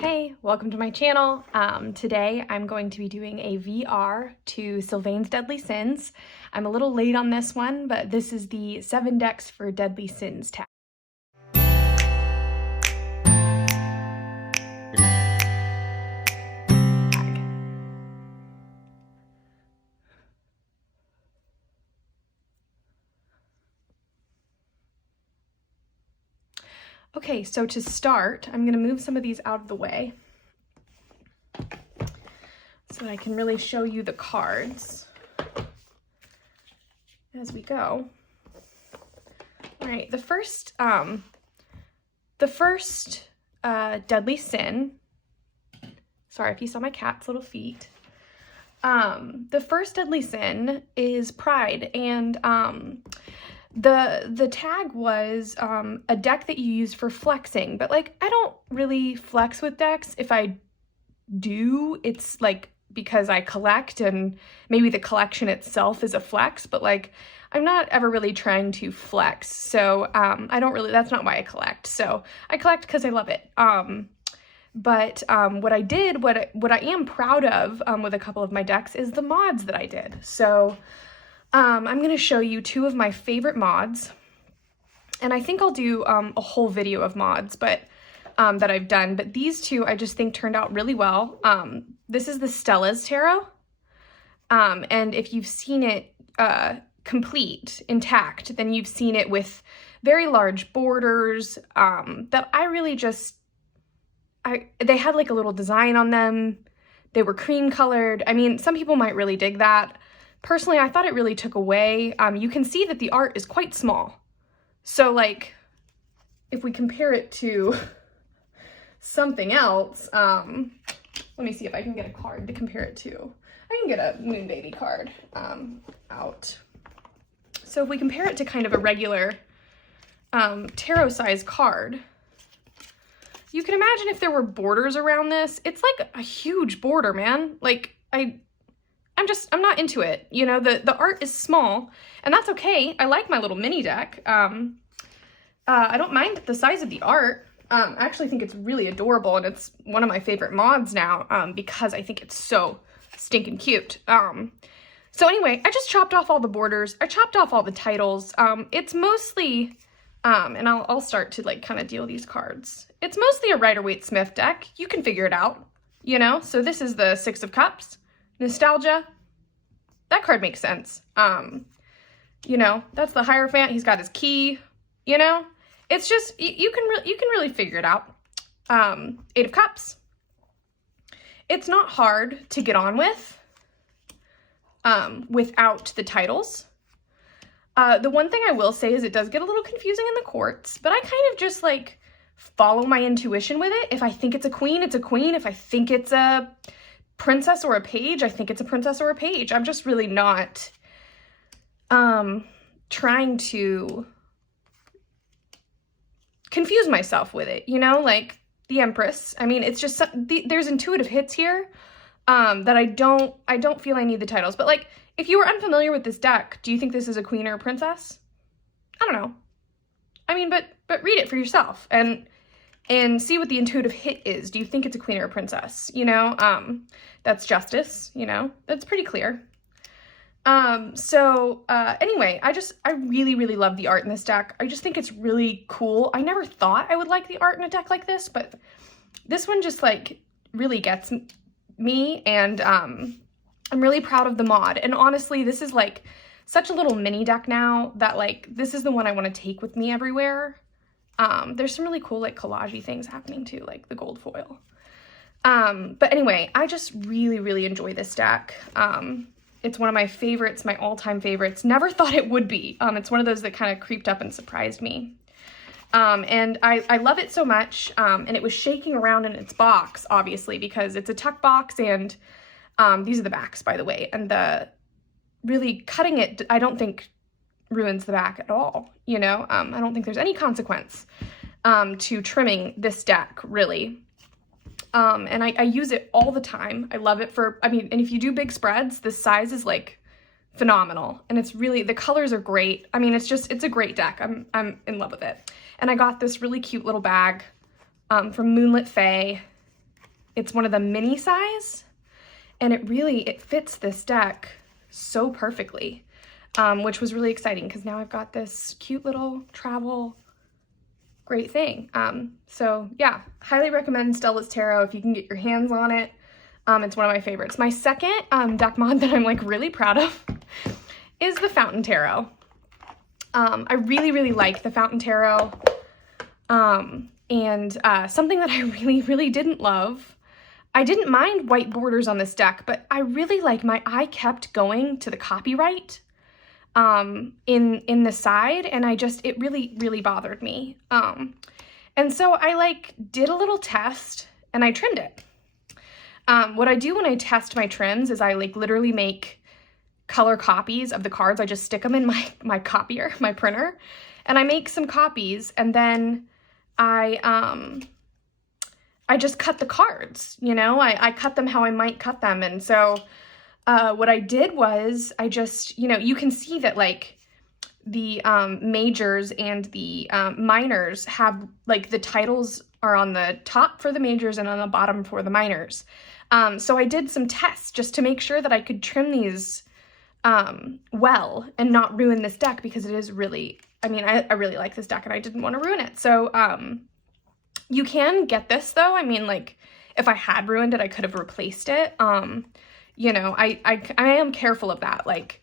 Hey, welcome to my channel. Today I'm going to be doing a VR to Sylvain's Deadly Sins. I'm a little late on this one, but this is the 7 decks for Deadly Sins tag. Okay, so to start, I'm going to move some of these out of the way so that I can really show you the cards as we go. All right, the first Deadly Sin, sorry if you saw my cat's little feet. The first Deadly Sin is Pride, and the tag was a deck that you use for flexing, but like I don't really flex with decks. If I do, it's like because I collect, and maybe the collection itself is a flex, but like I'm not ever really trying to flex. So that's not why I collect. So I collect because I love it. What I am proud of with a couple of my decks is the mods that I did. So I'm going to show you 2 of my favorite mods, and I think I'll do a whole video of mods that I've done, but these 2 I just think turned out really well. This is the Stella's Tarot, and if you've seen it complete, intact, then you've seen it with very large borders that I really they had like a little design on them. They were cream colored. I mean, some people might really dig that. Personally, I thought it really took away. You can see that the art is quite small. So like, if we compare it to something else, let me see if I can get a card to compare it to. I can get a Moon Baby card out. So if we compare it to kind of a regular tarot size card, you can imagine if there were borders around this. It's like a huge border, man. Like I'm not into it. You know, the art is small, and that's okay. I like my little mini deck. I don't mind the size of the art. I actually think it's really adorable, and it's one of my favorite mods now because I think it's so stinking cute. So anyway, I just chopped off all the borders. I chopped off all the titles. It's mostly, and I'll start to like kind of deal these cards. It's mostly a Rider-Waite-Smith deck. You can figure it out, you know? So this is the 6 of Cups. Nostalgia, that card makes sense. You know, that's the Hierophant. He's got his key, you know? It's just, you can really figure it out. 8 of Cups. It's not hard to get on with without the titles. The one thing I will say is it does get a little confusing in the courts, but I kind of just like follow my intuition with it. If I think it's a queen, it's a queen. If I think it's a princess or a page, I think it's a princess or a page. I'm just really not trying to confuse myself with it, you know, like the Empress. I mean, it's just there's intuitive hits here that I don't feel I need the titles. But like, if you were unfamiliar with this deck, do you think this is a queen or a princess? I don't know. I mean, but read it for yourself and see what the intuitive hit is. Do you think it's a queen or a princess? You know, that's justice, you know, that's pretty clear. Anyway, I really, really love the art in this deck. I just think it's really cool. I never thought I would like the art in a deck like this, but this one just like really gets me, and I'm really proud of the mod. And honestly, this is like such a little mini deck now that like, this is the one I want to take with me everywhere. There's some really cool like collage-y things happening too, like the gold foil. But anyway, I just really, really enjoy this deck. It's one of my favorites, my all-time favorites. Never thought it would be. It's one of those that kind of creeped up and surprised me. And I love it so much. And it was shaking around in its box, obviously, because it's a tuck box, and these are the backs, by the way. And the really cutting it, I don't think ruins the back at all, you know? I don't think there's any consequence to trimming this deck, really. And I use it all the time. I love it and if you do big spreads, the size is like phenomenal, and it's really, the colors are great. I mean, it's a great deck. I'm in love with it. And I got this really cute little bag from Moonlit Fae. It's one of the mini size, and it fits this deck so perfectly, which was really exciting because now I've got this cute little travel great thing. So yeah, highly recommend Stella's Tarot if you can get your hands on it. It's one of my favorites. My second deck mod that I'm like really proud of is the Fountain Tarot. I really, really like the Fountain Tarot. And something that I really, really didn't love, I didn't mind white borders on this deck, but I really like my eye kept going to the copyright in the side, and it really, really bothered me. And so I like did a little test and I trimmed it. What I do when I test my trims is I like literally make color copies of the cards. I just stick them in my copier, my printer, and I make some copies, and then I just cut the cards, you know, I cut them how I might cut them. And so what I did was I just, you know, you can see that like the majors and the minors have like the titles are on the top for the majors and on the bottom for the minors. So I did some tests just to make sure that I could trim these well and not ruin this deck, because it is really, I mean, I really like this deck and I didn't want to ruin it. So you can get this though. I mean, like if I had ruined it, I could have replaced it. You know, I am careful of that. Like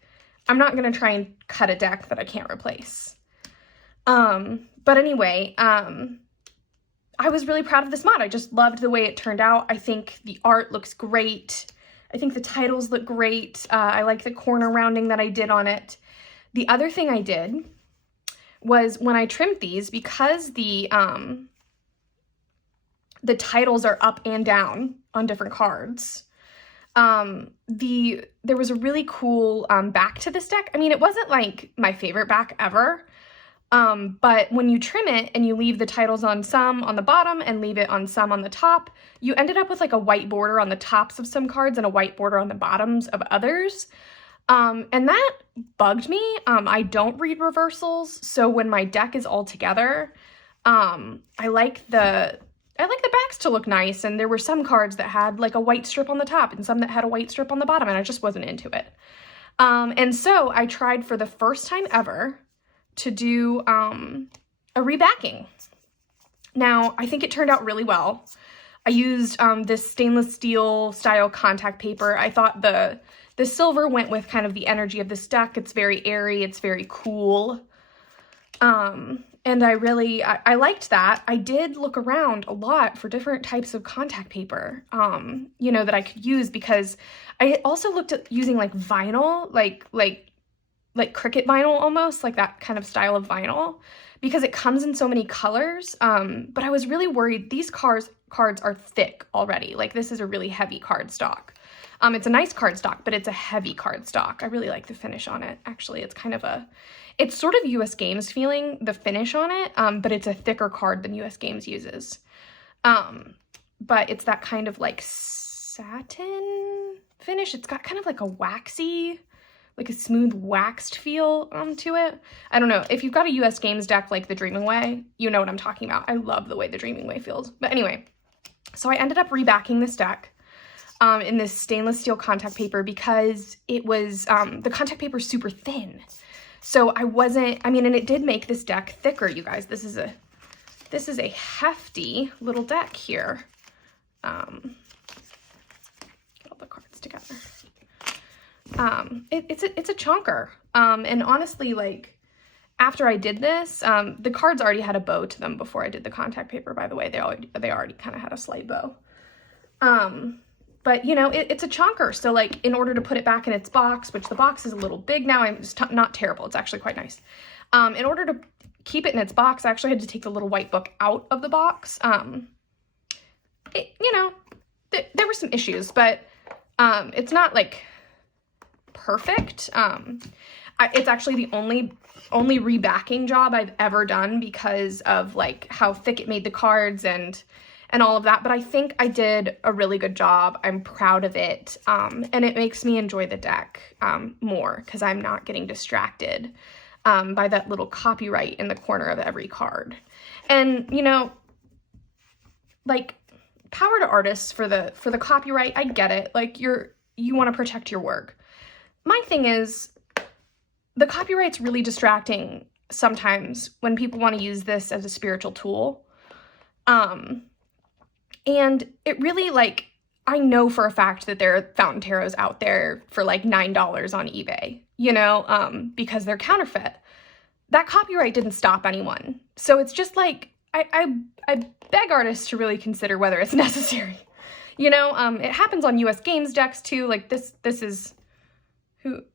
I'm not going to try and cut a deck that I can't replace. But anyway, I was really proud of this mod. I just loved the way it turned out. I think the art looks great. I think the titles look great. I like the corner rounding that I did on it. The other thing I did was when I trimmed these, because the titles are up and down on different cards, there was a really cool back to this deck. I mean, it wasn't like my favorite back ever, but when you trim it and you leave the titles on some on the bottom and leave it on some on the top, you ended up with like a white border on the tops of some cards and a white border on the bottoms of others. And that bugged me. I don't read reversals, so when my deck is all together, I like the backs to look nice, and there were some cards that had like a white strip on the top and some that had a white strip on the bottom, and I just wasn't into it. And so I tried for the first time ever to do a rebacking. Now, I think it turned out really well. I used this stainless steel style contact paper. I thought the silver went with kind of the energy of this deck. It's very airy, it's very cool. And I liked that. I did look around a lot for different types of contact paper, you know, that I could use, because I also looked at using like vinyl, like cricket vinyl almost, like that kind of style of vinyl, because it comes in so many colors. But I was really worried. These cards are thick already. Like this is a really heavy card stock. It's a nice card stock, but it's a heavy card stock. I really like the finish on it. Actually, it's sort of US Games feeling, the finish on it, but it's a thicker card than US Games uses. But it's that kind of like satin finish. It's got kind of like a waxy, like a smooth waxed feel to it. I don't know. If you've got a US Games deck like the Dreaming Way, you know what I'm talking about. I love the way the Dreaming Way feels. But anyway, so I ended up rebacking this deck in this stainless steel contact paper, because it was, the contact paper is super thin. So and it did make this deck thicker, you guys. This is a hefty little deck here. Get all the cards together. It's a chunker. And honestly, like after I did this, the cards already had a bow to them before I did the contact paper, by the way. They already kind of had a slight bow. But you know, it's a chunker. So like in order to put it back in its box, which the box is a little big now, it's not terrible. It's actually quite nice. In order to keep it in its box, I actually had to take the little white book out of the box. You know, there were some issues, but it's not like perfect. It's actually the only rebacking job I've ever done because of like how thick it made the cards and all of that. But I think I did a really good job. I'm proud of it. And it makes me enjoy the deck more, because I'm not getting distracted by that little copyright in the corner of every card. And, you know, like power to artists for the copyright. I get it. Like, you want to protect your work. My thing is, the copyright's really distracting sometimes when people want to use this as a spiritual tool. And it really, like, I know for a fact that there are fountain tarots out there for like $9 on eBay, you know, because they're counterfeit. That copyright didn't stop anyone. So it's just like, I beg artists to really consider whether it's necessary. You know, it happens on US Games decks too. Like this is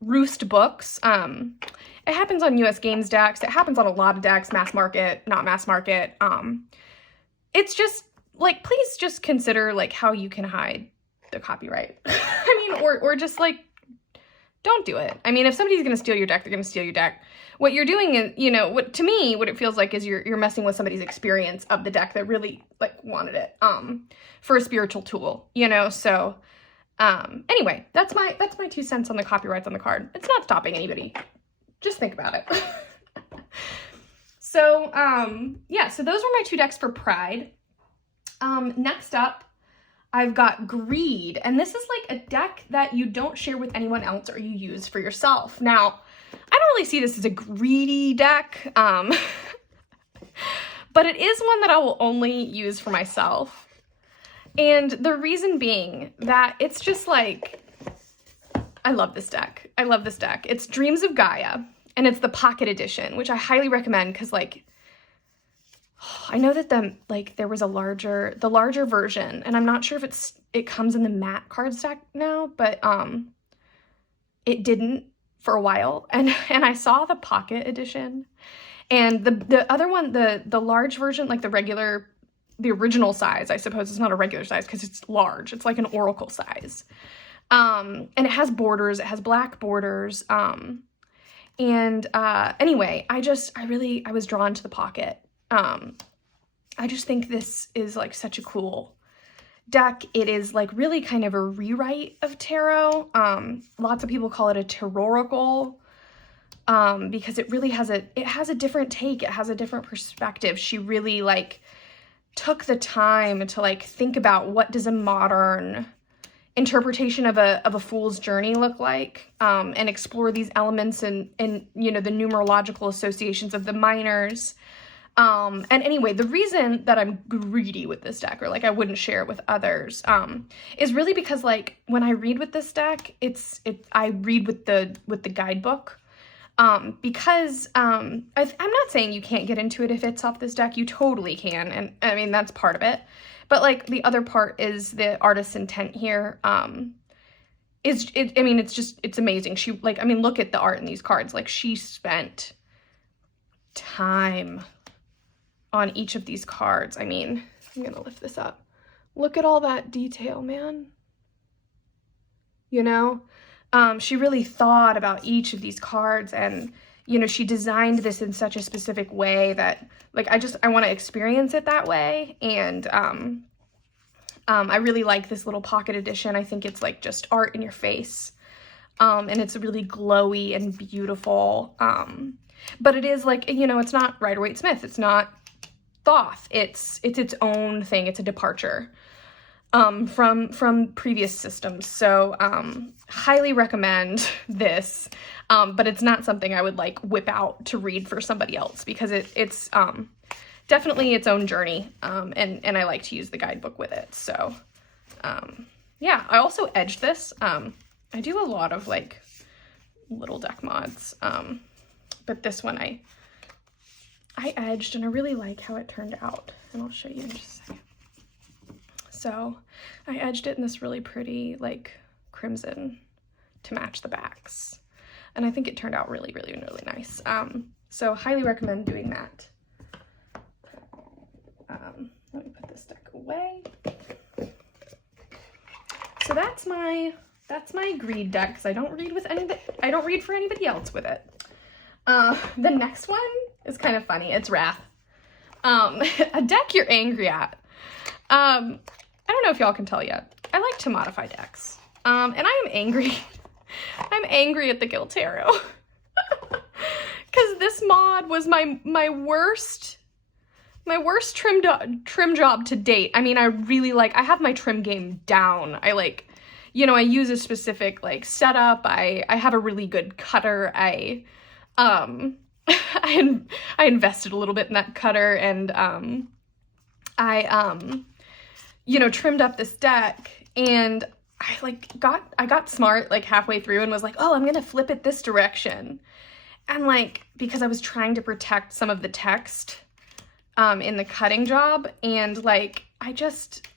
Roost Books. It happens on US Games decks. It happens on a lot of decks, mass market, not mass market. It's just like, please just consider like how you can hide the copyright. I mean, or just like, don't do it. I mean, if somebody's going to steal your deck, they're going to steal your deck. What you're doing is, you know, what it feels like is you're messing with somebody's experience of the deck that really like wanted it, for a spiritual tool, you know? So, anyway, that's my 2 cents on the copyrights on the card. It's not stopping anybody. Just think about it. So, yeah, so those were my 2 decks for Pride. Next up, I've got Greed, and this is like a deck that you don't share with anyone else or you use for yourself. Now, I don't really see this as a greedy deck, but it is one that I will only use for myself. And the reason being that it's just like, I love this deck. I love this deck. It's Dreams of Gaia, and it's the Pocket Edition, which I highly recommend because, like, I know that there was the larger version, and I'm not sure if it comes in the matte card stack now, but it didn't for a while, and I saw the Pocket Edition, and the other one, the large version, like the original size, I suppose it's not a regular size because it's large. It's like an oracle size, and it has borders. It has black borders, and anyway, I was drawn to the Pocket. I just think this is like such a cool deck. It is like really kind of a rewrite of tarot. Lots of people call it a taroracle, because it really has a different take. It has a different perspective. She really like took the time to like think about what does a modern interpretation of a fool's journey look like, and explore these elements and you know, the numerological associations of the minors. And anyway, the reason that I'm greedy with this deck, or like I wouldn't share it with others, is really because like when I read with this deck, I read with the guidebook, because I'm not saying you can't get into it if it's off this deck. You totally can, and I mean that's part of it. But like the other part is the artist's intent here. It's amazing. She like, I mean, look at the art in these cards. Like she spent time on each of these cards. I mean, I'm gonna lift this up. Look at all that detail, man. You know, she really thought about each of these cards, and you know, she designed this in such a specific way that like I want to experience it that way. And I really like this little Pocket Edition. I think it's like just art in your face, and it's really glowy and beautiful. But it is like, you know, it's not Rider-Waite-Smith. It's not Thoth. It's its own thing. It's a departure from previous systems. So highly recommend this, but it's not something I would like whip out to read for somebody else, because it's definitely its own journey, and I like to use the guidebook with it. So yeah, I also edged this. I do a lot of like little deck mods, but this one I edged, and I really like how it turned out, and I'll show you in just a second. So I edged it in this really pretty like crimson to match the backs, and I think it turned out really, really, really nice. So highly recommend doing that. Let me put this deck away. So that's my greed deck, because I don't read for anybody else with it. The next one is kind of funny. It's Wrath. A deck you're angry at. I don't know if y'all can tell yet. I like to modify decks. And I am angry. I'm angry at the Guild Tarot. Because this mod was my worst my worst trim job to date. I mean, I really like, I have my trim game down. I like, you know, I use a specific like setup. I have a really good cutter. I invested a little bit in that cutter, and you know, trimmed up this deck, and I got smart like halfway through and was like, oh, I'm gonna flip it this direction. And like, because I was trying to protect some of the text in the cutting job, and like, I just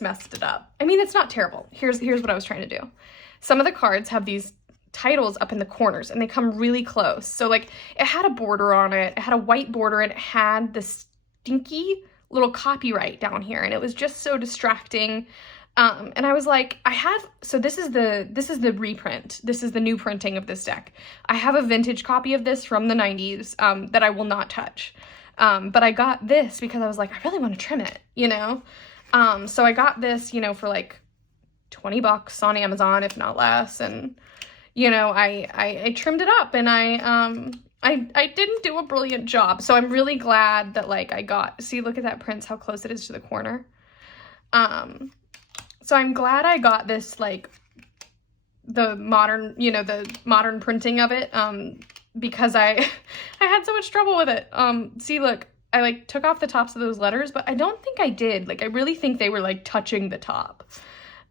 messed it up. I mean, it's not terrible. Here's what I was trying to do. Some of the cards have these titles up in the corners, and they come really close. So like, it had a border on it, it had a white border, and it had this stinky little copyright down here, and it was just so distracting. And I was like, so this is the reprint. This is the new printing of this deck. I have a vintage copy of this from the 90s that I will not touch. But I got this because I was like, I really want to trim it, you know? So I got this, you know, for like $20 on Amazon, if not less. And, you know, I trimmed it up, and I didn't do a brilliant job. So I'm really glad that like see, look at that print, how close it is to the corner. So I'm glad I got this, like, the modern printing of it, because I had so much trouble with it. See, look, I, like, took off the tops of those letters, but I don't think I did. Like, I really think they were, like, touching the top.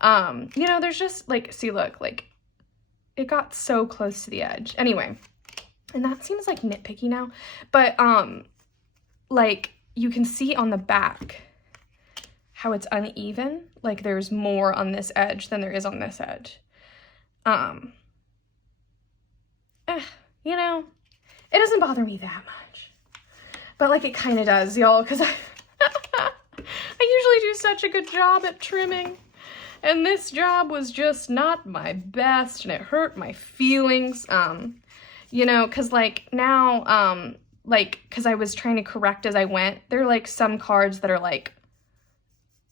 You know, there's just, like, see, look, like, it got so close to the edge. Anyway, and that seems, like, nitpicky now, but, like, you can see on the back how it's uneven. Like, there's more on this edge than there is on this edge. You know, it doesn't bother me that much. But, like, it kind of does, y'all, because I usually do such a good job at trimming. And this job was just not my best, and it hurt my feelings. You know, because, like, now, like, because I was trying to correct as I went, there are, like, some cards that are, like,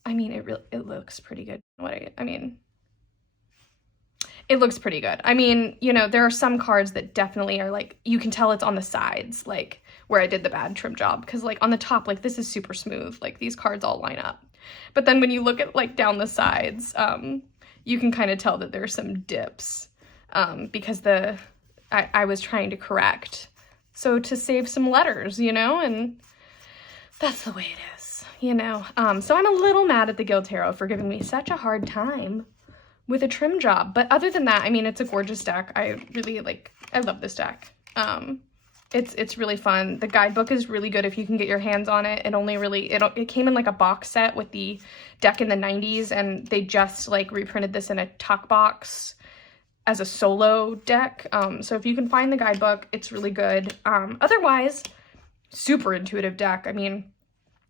I mean, it looks pretty good. It looks pretty good. I mean, you know, there are some cards that definitely are like, you can tell it's on the sides, like where I did the bad trim job. Because like on the top, like this is super smooth. Like these cards all line up. But then when you look at like down the sides, you can kind of tell that there's some dips because I was trying to correct. So to save some letters, you know, and that's the way it is. You know, so I'm a little mad at the Guild Tarot for giving me such a hard time with a trim job. But other than that, I mean, it's a gorgeous deck. I really I love this deck. It's really fun. The guidebook is really good if you can get your hands on it. It came in like a box set with the deck in the 90s, and they just like reprinted this in a tuck box as a solo deck. So if you can find the guidebook, it's really good. Otherwise, super intuitive deck. I mean,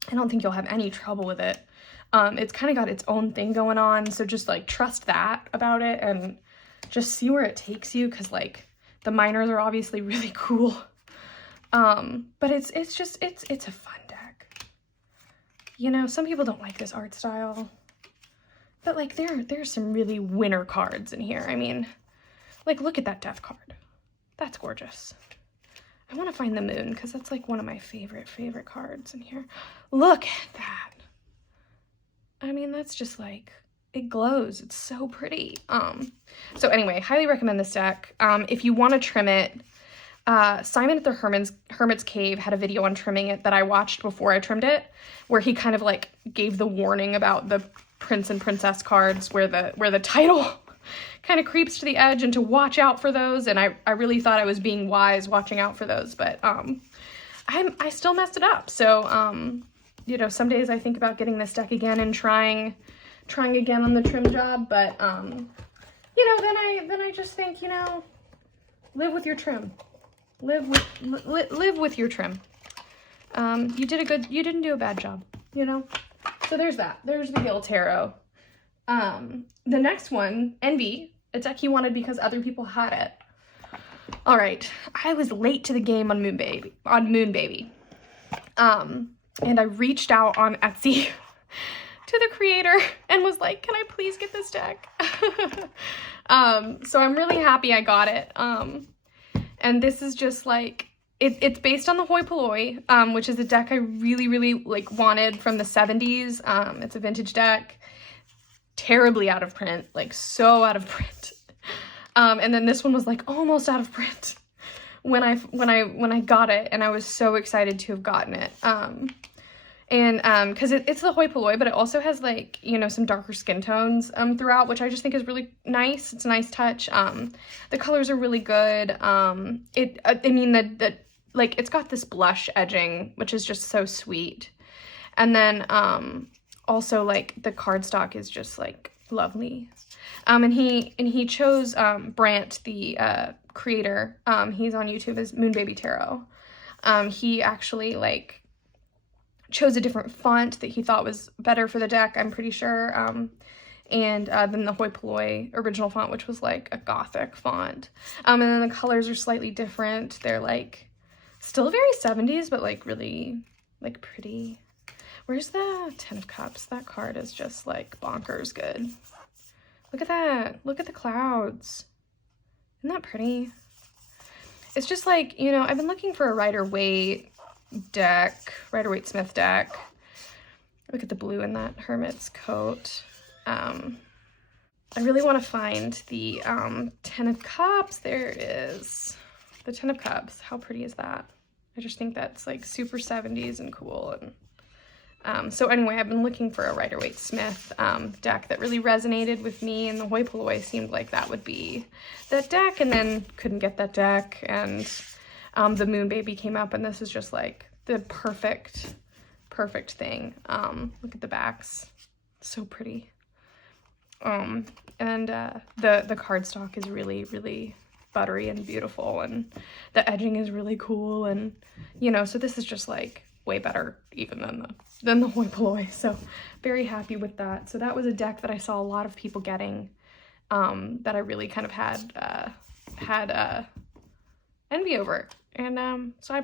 I don't think you'll have any trouble with it. It's kind of got its own thing going on, so just like trust that about it and just see where it takes you, because like the minors are obviously really cool. But it's a fun deck. You know, some people don't like this art style, but like there's some really winner cards in here. I mean, like look at that death card. That's gorgeous. I want to find the moon because that's like one of my favorite cards in here. Look at that. I mean, that's just like, it glows. It's so pretty. So anyway, highly recommend this deck. If you want to trim it, Simon at the Hermit's Cave had a video on trimming it that I watched before I trimmed it, where he kind of like gave the warning about the prince and princess cards where the title kind of creeps to the edge and to watch out for those. And I really thought I was being wise watching out for those, but I still messed it up. So you know, some days I think about getting this deck again and trying again on the trim job, but you know, then I just think, you know, live with your trim. Live with your trim. You didn't do a bad job, you know? So there's that. There's the Guild Tarot. The next one, Envy, a deck you wanted because other people had it. All right, I was late to the game on Moon Baby. And I reached out on Etsy to the creator and was like, can I please get this deck? So I'm really happy I got it. And this is just like, It's based on the Hoi Polloi, which is a deck I really like wanted from the 70s. It's a vintage deck, terribly out of print, like so out of print. And then this one was like almost out of print when I got it, and I was so excited to have gotten it. Because it's the Hoi Polloi, but it also has, like, you know, some darker skin tones throughout, which I just think is really nice. It's a nice touch. The colors are really good. I mean, like, it's got this blush edging, which is just so sweet. And then also, like, the cardstock is just, like, lovely. And he chose Brant, the creator. He's on YouTube as Moonbaby Tarot. He actually, like, chose a different font that he thought was better for the deck, I'm pretty sure, and then the Hoi Polloi original font, which was like a gothic font. And then the colors are slightly different. They're like still very 70s, but like really like pretty. Where's the Ten of Cups? That card is just like bonkers good. Look at that. Look at the clouds. Isn't that pretty? It's just like, you know, I've been looking for a Rider-Waite deck, Rider-Waite-Smith deck. Look at the blue in that hermit's coat. I really want to find the Ten of Cups. There it is. The Ten of Cups. How pretty is that? I just think that's like super 70s and cool. And so anyway, I've been looking for a Rider-Waite-Smith deck that really resonated with me, and the Hoi Polloi seemed like that would be that deck, and then couldn't get that deck, and the Moonbaby came up, and this is just like the perfect thing. Look at the backs, so pretty. And the cardstock is really buttery and beautiful, and the edging is really cool, and you know, so this is just like way better even than the Hoi Polloi. So very happy with that. So that was a deck that I saw a lot of people getting, that I really kind of had envy over. And so I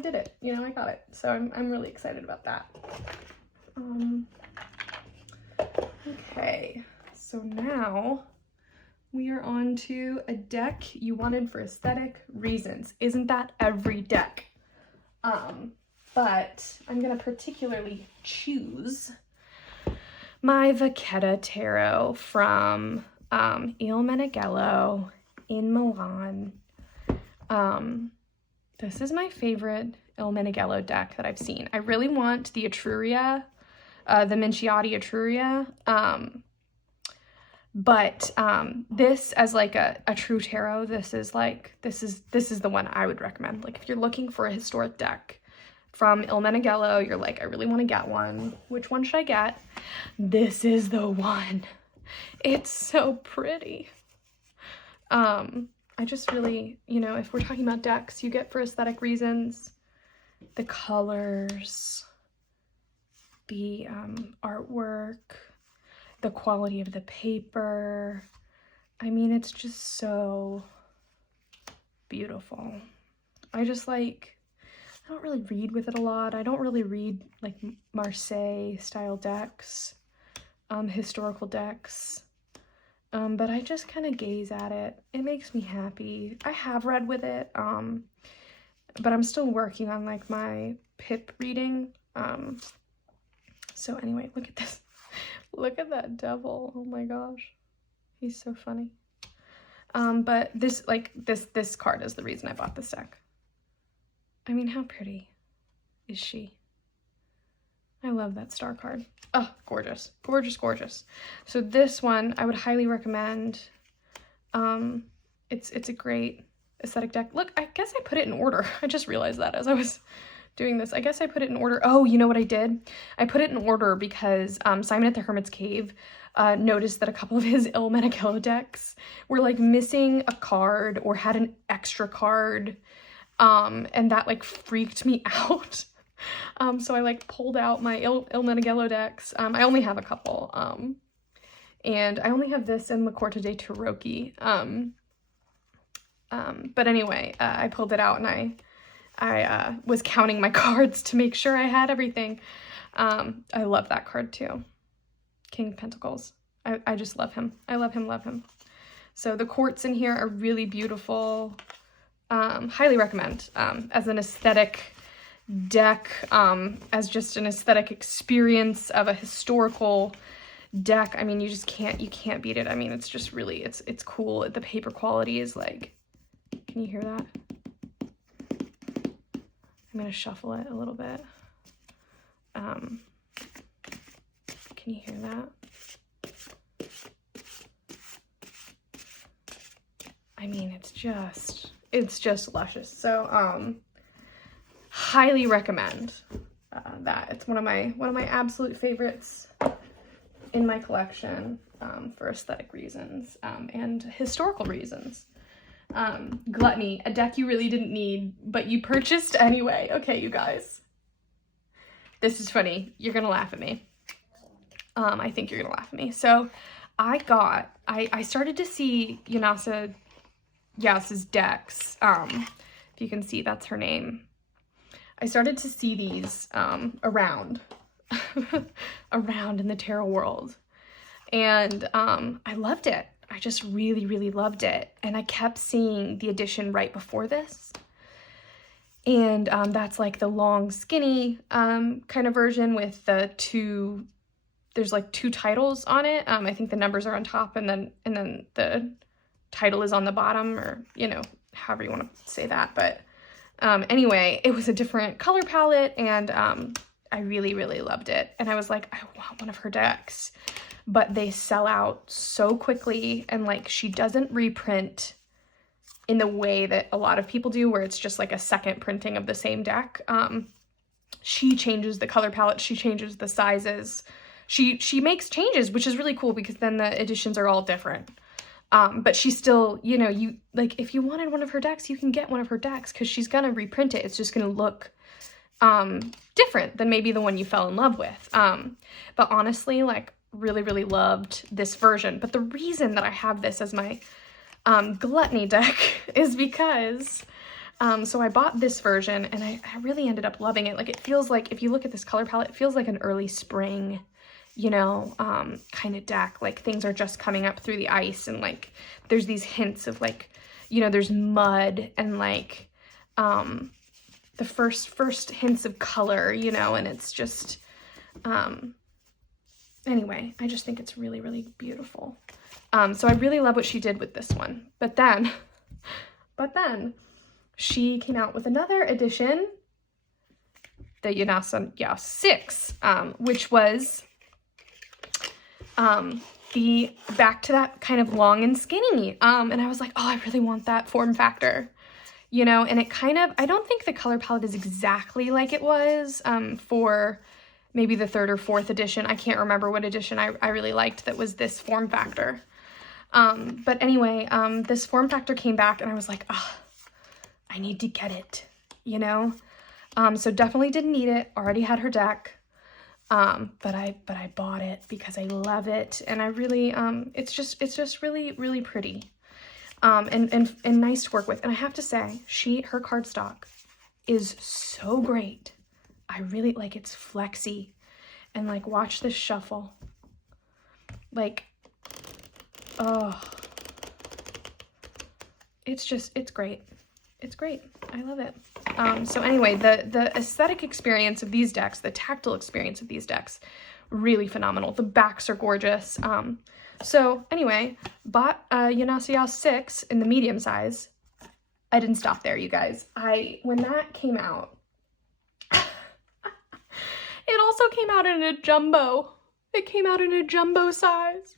did it, you know, I got it. So I'm really excited about that. Okay, so now we are on to a deck you wanted for aesthetic reasons. Isn't that every deck? But I'm gonna particularly choose my Vachetta Tarot from Illmenegalo in Milan. This is my favorite Illmenegalo deck that I've seen. I really want the Etruria, the Minciotti Etruria, but this as like a true tarot, this is the one I would recommend. Like if you're looking for a historic deck from Illmenegalo, you're like, I really want to get one. Which one should I get? This is the one. It's so pretty. I just really, you know, if we're talking about decks you get for aesthetic reasons, the colors, the artwork, the quality of the paper. I mean, it's just so beautiful. I just like, I don't really read with it a lot. I don't really read like Marseille style decks, historical decks. But I just kind of gaze at it. It makes me happy. I have read with it, but I'm still working on like my pip reading. So anyway, look at this. Look at that devil. Oh my gosh. He's so funny. But this card is the reason I bought this deck. I mean, how pretty is she? I love that star card. Oh, gorgeous, gorgeous, gorgeous. So this one I would highly recommend. It's a great aesthetic deck. Look, I guess I put it in order. I just realized that as I was doing this. I guess I put it in order. Oh, you know what I did? I put it in order because Simon at the Hermit's Cave noticed that a couple of his Illmenegalo decks were like missing a card or had an extra card, and that like freaked me out. So I like pulled out my Illmenegalo decks. I only have a couple, and I only have this in La Corte dei Tarocchi. But anyway, I pulled it out and I was counting my cards to make sure I had everything. I love that card too. King of Pentacles. I just love him. I love him, love him. So the quartz in here are really beautiful. Highly recommend, as an aesthetic deck, as just an aesthetic experience of a historical deck. I mean, you can't beat it. I mean, it's just really, it's cool. The paper quality is like, can you hear that? I'm gonna shuffle it a little bit. Can you hear that? I mean, it's just luscious. So, highly recommend that. It's one of my absolute favorites in my collection, for aesthetic reasons, and historical reasons. Gluttony, a deck you really didn't need, but you purchased anyway. Okay, you guys. This is funny. You're gonna laugh at me. I think you're gonna laugh at me. So I started to see Yas's decks. If you can see, that's her name. I started to see these around in the tarot world, and I loved it. I just really, really loved it. And I kept seeing the edition right before this, and that's like the long skinny kind of version with the there's like two titles on it. I think the numbers are on top, and then the title is on the bottom, or however you want to say that. But anyway, it was a different color palette, and I really, really loved it. And I was like, I want one of her decks, but they sell out so quickly, and like she doesn't reprint in the way that a lot of people do, where it's just like a second printing of the same deck. She changes the color palette, she changes the sizes, she makes changes, which is really cool, because then the editions are all different. But she still, you like, if you wanted one of her decks, you can get one of her decks, because she's gonna reprint it. It's just gonna look different than maybe the one you fell in love with. But honestly, like, really, really loved this version. But the reason that I have this as my Gluttony deck is because so I bought this version, and I really ended up loving it. Like, it feels like, if you look at this color palette, it feels like an early spring, kind of deck. Like, things are just coming up through the ice, and like there's these hints of like, there's mud, and like the first hints of color, and it's just anyway, I just think it's really, really beautiful. So I really love what she did with this one. But then she came out with another edition, the Illmenegalo 6, which was the back to that kind of long and skinny. And I was like, oh, I really want that form factor, and it kind of, I don't think the color palette is exactly like it was for maybe the 3rd or 4th edition. I can't remember what edition I really liked that was this form factor. But anyway, this form factor came back, and I was like, oh, I need to get it, so definitely didn't need it. Already had her deck. But I bought it because I love it, and I really, it's just really, really pretty, and nice to work with. And I have to say, her cardstock is so great. I really like, it's flexy, and like, watch this shuffle, like, oh, it's great. It's great. I love it. So anyway, the aesthetic experience of these decks, the tactile experience of these decks, really phenomenal. The backs are gorgeous. So anyway, bought Illmenegalo 6 in the medium size. I didn't stop there, you guys. When that came out, it also came out in a jumbo. It came out in a jumbo size.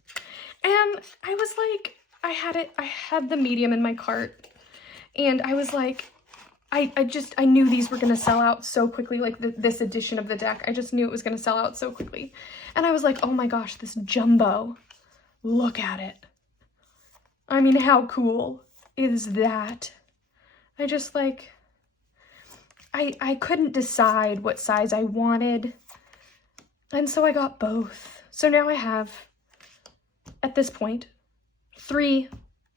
And I was like, I had the medium in my cart, and I was like, I knew these were gonna sell out so quickly, like this edition of the deck. I just knew it was gonna sell out so quickly. And I was like, oh my gosh, this jumbo, look at it. I mean, how cool is that? I just like, I couldn't decide what size I wanted, and so I got both. So now I have, at this point, 3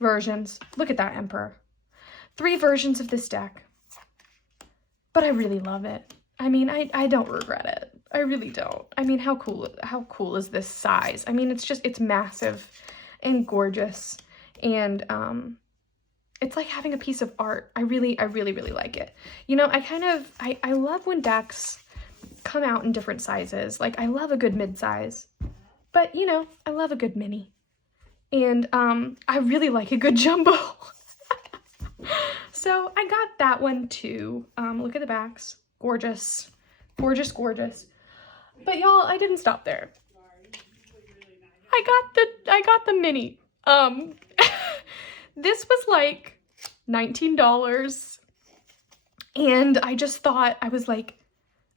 versions. Look at that, Emperor. 3 versions of this deck. But I really love it. I mean, I don't regret it. I really don't. I mean, how cool is this size? I mean, it's massive and gorgeous. And it's like having a piece of art. I really like it. You know, I love when decks come out in different sizes. Like, I love a good mid-size, but you know, I love a good mini. And I really like a good jumbo. So I got that one too. Look at the backs. Gorgeous. Gorgeous, gorgeous. But y'all, I didn't stop there. I got the mini. This was like $19. And I just thought, I was like,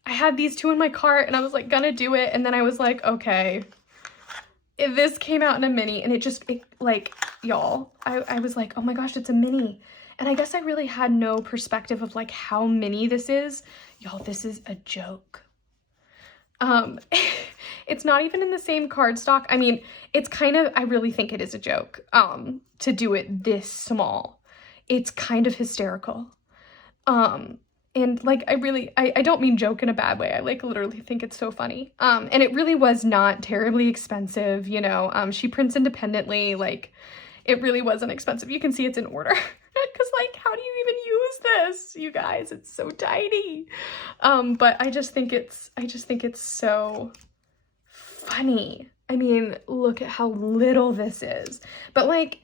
I had these two in my cart and I was like gonna do it. And then I was like, okay, if this came out in a mini, and like, y'all, I was like, oh my gosh, it's a mini. And I guess I really had no perspective of like how mini this is. Y'all, this is a joke. It's not even in the same cardstock. I mean, it's kind of, I really think it is a joke, to do it this small. It's kind of hysterical. And like, I don't mean joke in a bad way. I like literally think it's so funny. And it really was not terribly expensive, you know. She prints independently, like it really wasn't expensive. You can see it's in order. Cause like, how do you even use this, you guys? It's so tiny. But I just think it's so funny. I mean, look at how little this is. But like,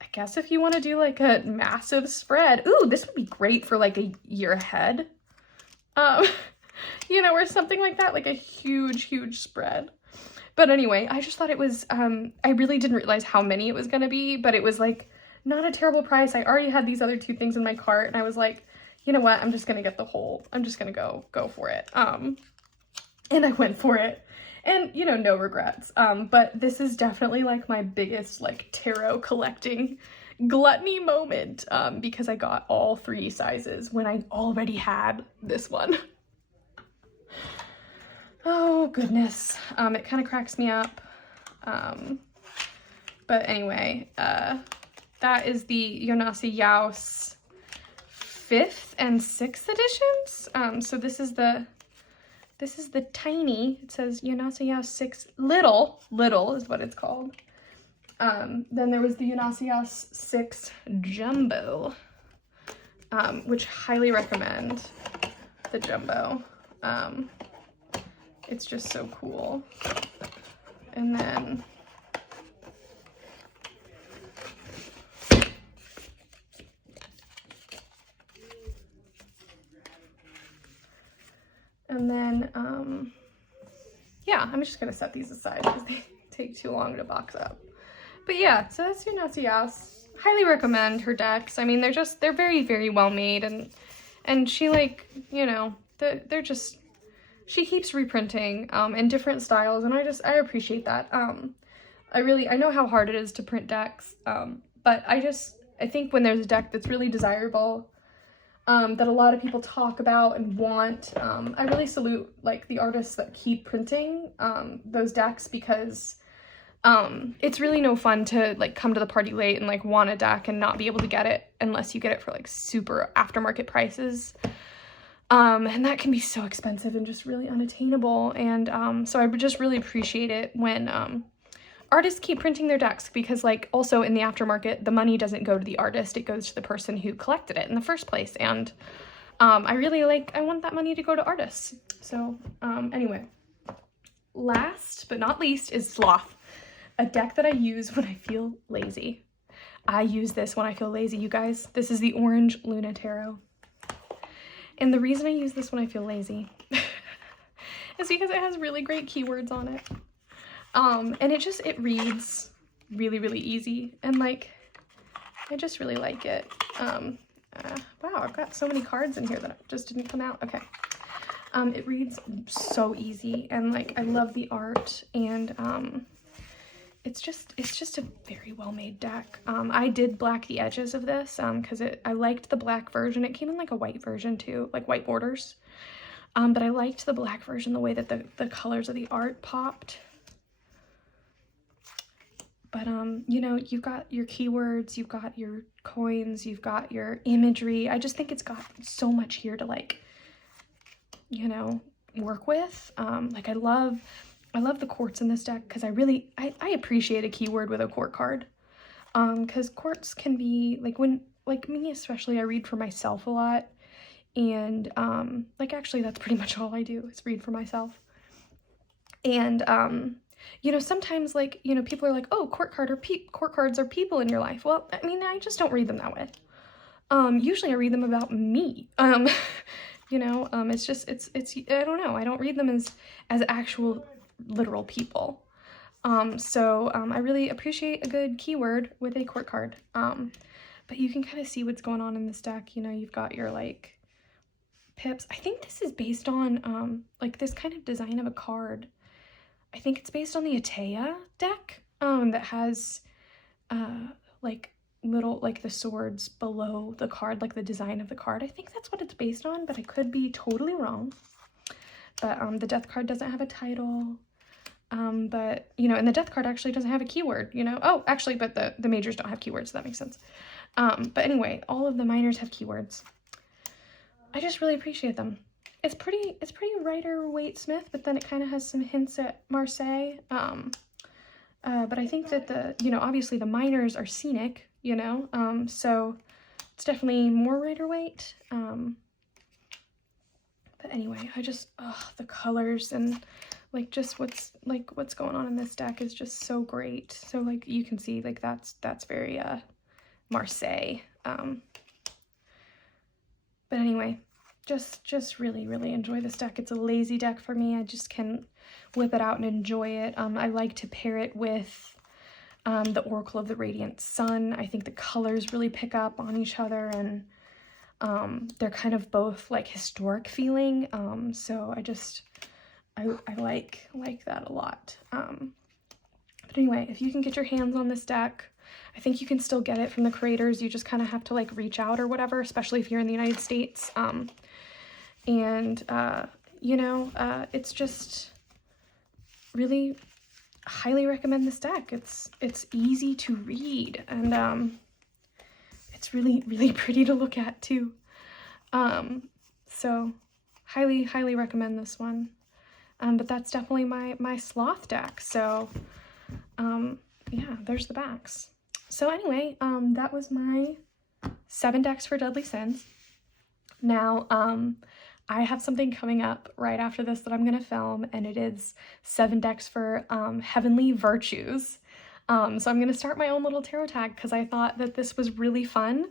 I guess if you want to do like a massive spread, ooh, this would be great for like a year ahead. You know, or something like that, like a huge spread. But anyway, I just thought it was, I really didn't realize how many it was going to be, but it was like not a terrible price. I already had these other two things in my cart and I was like, you know what, I'm just going to get the whole, I'm just going to go for it. And I went for it. And, you know, no regrets. But this is definitely like my biggest like tarot collecting gluttony moment, because I got all three sizes when I already had this one. Oh goodness. It kind of cracks me up. But anyway, that is the Yonasi Yaos 5th and 6th editions. So this is the tiny, it says Yonasi Yaos 6, little is what it's called. Then there was the Yonasi Yaos 6 Jumbo, which highly recommend the Jumbo. It's just so cool. And then yeah, I'm just gonna set these aside because they take too long to box up. But yeah, so that's Yonasi Yaos. Highly recommend her decks. I mean, they're very well made, and she, like, you know, she keeps reprinting in different styles, and I appreciate that. I know how hard it is to print decks, but I think when there's a deck that's really desirable, that a lot of people talk about and want, I really salute like the artists that keep printing those decks, because it's really no fun to like come to the party late and like want a deck and not be able to get it unless you get it for like super aftermarket prices. And that can be so expensive and just really unattainable. And so I would just really appreciate it when artists keep printing their decks, because like also in the aftermarket, the money doesn't go to the artist, it goes to the person who collected it in the first place. And I want that money to go to artists. So anyway, last but not least is Sloth, a deck that I use when I feel lazy. I use this when I feel lazy, you guys. This is the Orange Luna Tarot. And the reason I use this when I feel lazy is because it has really great keywords on it. And it reads really easy, and like, I just really like it. Wow, I've got so many cards in here that just didn't come out. Okay. It reads so easy, and like, I love the art, and it's just a very well-made deck. I did black the edges of this because I liked the black version. It came in like a white version too, like white borders. But I liked the black version, the way that the colors of the art popped. But you know, you've got your keywords, you've got your coins, you've got your imagery. I just think it's got so much here to, like, you know, work with. Like, I love the quartz in this deck, because I appreciate a keyword with a court card. Because quartz can be, like, when like me especially, I read for myself a lot. And, like, actually, that's pretty much all I do is read for myself. And, you know, sometimes, like, you know, people are like, oh, court cards are people in your life. Well, I mean, I just don't read them that way. Usually I read them about me. You know, it's just, it's, I don't know. I don't read them as actual literal people. So, I really appreciate a good keyword with a court card. But you can kind of see what's going on in this deck. You know, you've got your, like, pips. I think this is based on, like, this kind of design of a card. I think it's based on the Atea deck, that has, like, little, like, the swords below the card, like the design of the card. I think that's what it's based on, but I could be totally wrong. But, the death card doesn't have a title. But, you know, and the death card actually doesn't have a keyword, you know? Oh, actually, but the majors don't have keywords, so that makes sense. But anyway, all of the minors have keywords. I just really appreciate them. It's pretty Rider-Waite-Smith, but then it kind of has some hints at Marseille. But I think that you know, obviously the minors are scenic, you know, so it's definitely more Rider-Waite. But anyway, I just, the colors and, like, just what's going on in this deck is just so great. So, like, you can see, like, that's very, Marseille. But anyway, just really enjoy this deck. It's a lazy deck for me. I just can whip it out and enjoy it. I like to pair it with the Oracle of the Radiant Sun. I think the colors really pick up on each other, and they're kind of both, like, historic feeling. So I like that a lot. But anyway, if you can get your hands on this deck, I think you can still get it from the creators. You just kind of have to, like, reach out or whatever, especially if you're in the United States. You know, it's just really highly recommend this deck. It's easy to read, and it's really pretty to look at too. So highly recommend this one. But that's definitely my Sloth deck. So yeah, there's the backs. So anyway, that was my 7 decks for Deadly Sins. Now, I have something coming up right after this that I'm going to film, and it is 7 decks for Heavenly Virtues. So I'm going to start my own little tarot tag because I thought that this was really fun,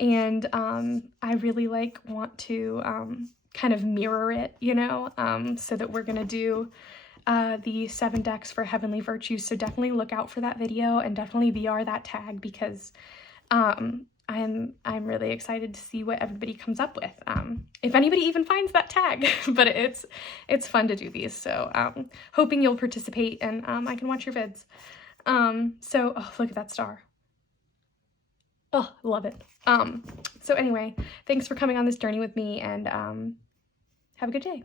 and I really, like, want to kind of mirror it, you know, so that we're going to do the 7 decks for Heavenly Virtues. So definitely look out for that video and definitely VR that tag, because I'm really excited to see what everybody comes up with. If anybody even finds that tag, but it's fun to do these. So hoping you'll participate and I can watch your vids. So, oh, look at that star. Oh, love it. So anyway, thanks for coming on this journey with me, and have a good day.